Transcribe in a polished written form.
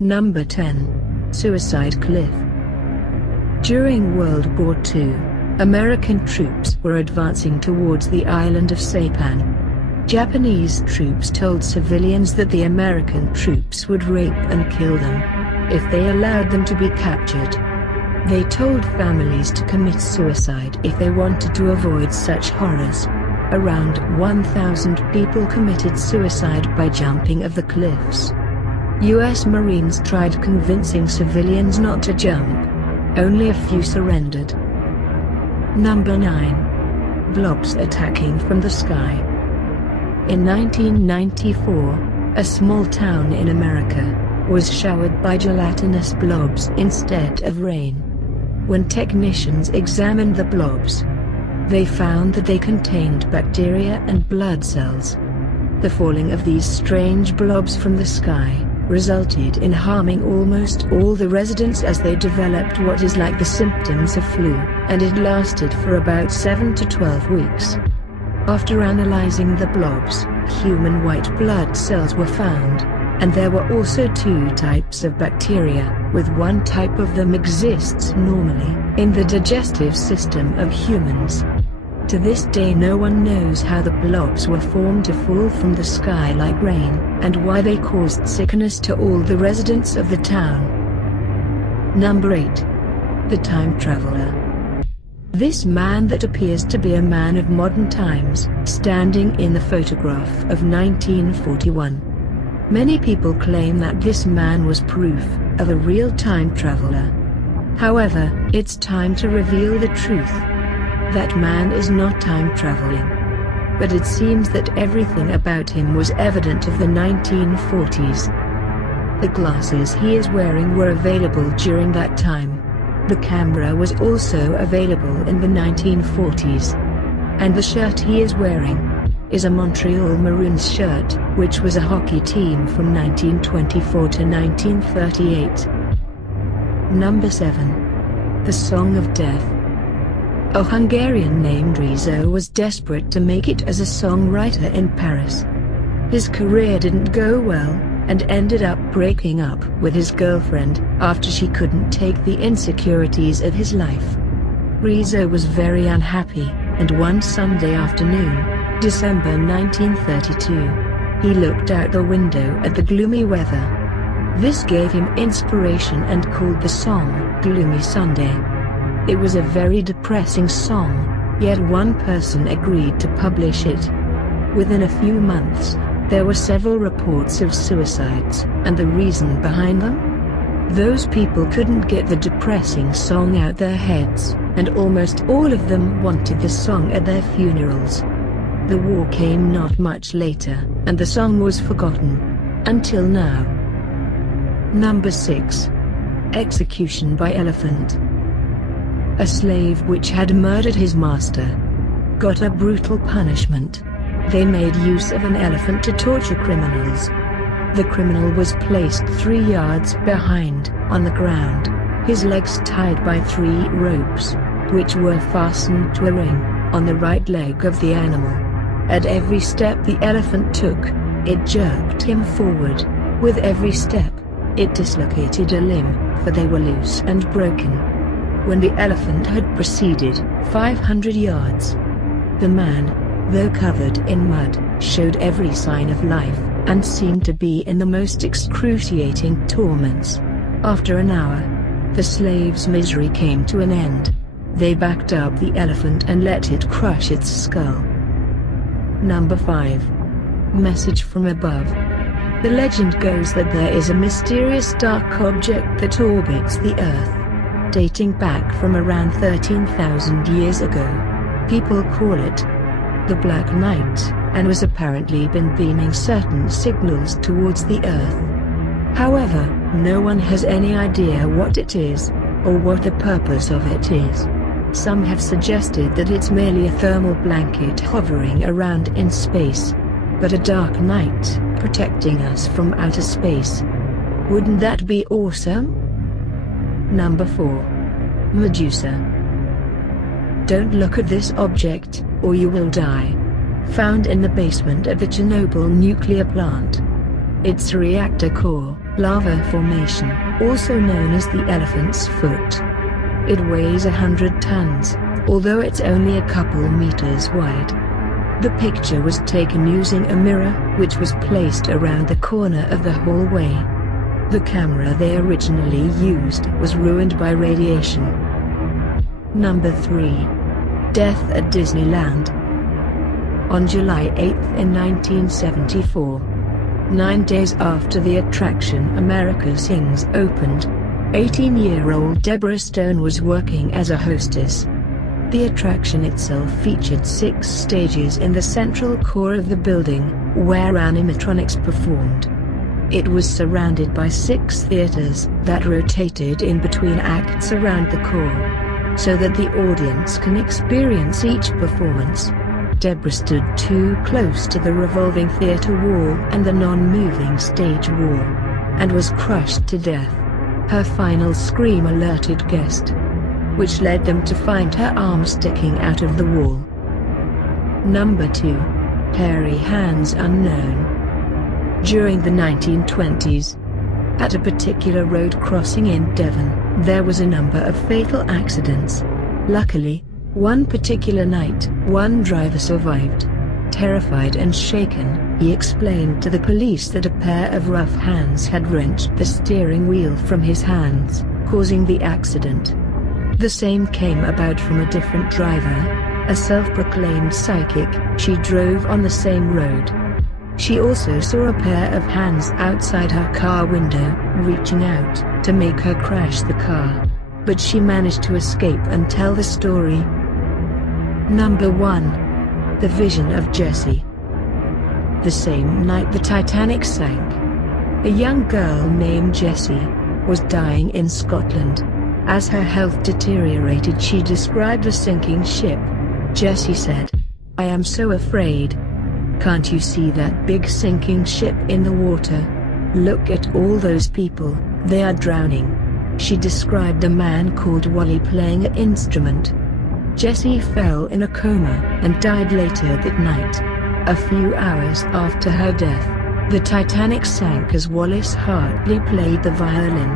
Number 10. Suicide Cliff. During World War II, American troops were advancing towards the island of Saipan. Japanese troops told civilians that the American troops would rape and kill them if they allowed them to be captured. They told families to commit suicide if they wanted to avoid such horrors. Around 1,000 people committed suicide by jumping of the cliffs. U.S. Marines tried convincing civilians not to jump. Only a few surrendered. Number 9. Blobs attacking from the sky. In 1994, a small town in America was showered by gelatinous blobs instead of rain. When technicians examined the blobs, they found that they contained bacteria and blood cells. The falling of these strange blobs from the sky resulted in harming almost all the residents as they developed what is like the symptoms of flu, and it lasted for about 7 to 12 weeks. After analyzing the blobs, human white blood cells were found, and there were also 2 types of bacteria, with one type of them exists normally in the digestive system of humans. To this day no one knows how the blobs were formed to fall from the sky like rain, and why they caused sickness to all the residents of the town. Number 8. The Time Traveler. This man that appears to be a man of modern times, standing in the photograph of 1941. Many people claim that this man was proof of a real time traveler. However, it's time to reveal the truth. That man is not time traveling. But it seems that everything about him was evident of the 1940s. The glasses he is wearing were available during that time. The camera was also available in the 1940s. And the shirt he is wearing is a Montreal Maroons shirt, which was a hockey team from 1924 to 1938. Number 7. The Song of Death. A Hungarian named Rizzo was desperate to make it as a songwriter in Paris. His career didn't go well, and ended up breaking up with his girlfriend after she couldn't take the insecurities of his life. Rizzo was very unhappy, and one Sunday afternoon, December 1932, he looked out the window at the gloomy weather. This gave him inspiration and called the song Gloomy Sunday. It was a very depressing song, yet one person agreed to publish it. Within a few months, there were several reports of suicides, and the reason behind them? Those people couldn't get the depressing song out their heads, and almost all of them wanted the song at their funerals. The war came not much later, and the song was forgotten. Until now. Number 6. Execution by Elephant. A slave which had murdered his master got a brutal punishment. They made use of an elephant to torture criminals. The criminal was placed 3 yards behind, on the ground, his legs tied by 3 ropes, which were fastened to a ring, on the right leg of the animal. At every step the elephant took, it jerked him forward. With every step, it dislocated a limb, for they were loose and broken. When the elephant had proceeded 500 yards, the man, though covered in mud, showed every sign of life, and seemed to be in the most excruciating torments. After an hour, the slave's misery came to an end. They backed up the elephant and let it crush its skull. Number 5. Message from Above. The legend goes that there is a mysterious dark object that orbits the Earth, dating back from around 13,000 years ago. People call it the Black Knight, and was apparently been beaming certain signals towards the Earth. However, no one has any idea what it is, or what the purpose of it is. Some have suggested that it's merely a thermal blanket hovering around in space, but a dark night protecting us from outer space. Wouldn't that be awesome? Number 4. Medusa. Don't look at this object, or you will die. Found in the basement of the Chernobyl nuclear plant. Its reactor core Lava formation, also known as the elephant's foot. It weighs 100 tons, although it's only a couple meters wide. The picture was taken using a mirror, which was placed around the corner of the hallway. The camera they originally used was ruined by radiation. Number 3. Death at Disneyland. On July 8 in 1974, 9 days after the attraction America's Sings opened, 18-year-old Deborah Stone was working as a hostess. The attraction itself featured 6 stages in the central core of the building, where animatronics performed. It was surrounded by 6 theaters that rotated in between acts around the core, so that the audience can experience each performance. Deborah stood too close to the revolving theater wall and the non-moving stage wall, and was crushed to death. Her final scream alerted guests, which led them to find her arm sticking out of the wall. Number 2. Perilee Hands unknown. During the 1920s, at a particular road crossing in Devon, there was a number of fatal accidents. Luckily, one particular night, one driver survived. Terrified and shaken, he explained to the police that a pair of rough hands had wrenched the steering wheel from his hands, causing the accident. The same came about from a different driver, a self-proclaimed psychic. She drove on the same road. She also saw a pair of hands outside her car window, reaching out to make her crash the car. But she managed to escape and tell the story. Number 1. The Vision of Jessie. The same night the Titanic sank, a young girl named Jessie was dying in Scotland. As her health deteriorated, she described the sinking ship. Jessie said, "I am so afraid. Can't you see that big sinking ship in the water? Look at all those people, they are drowning." She described a man called Wally playing an instrument. Jessie fell in a coma and died later that night. A few hours after her death, the Titanic sank as Wallace Hartley played the violin.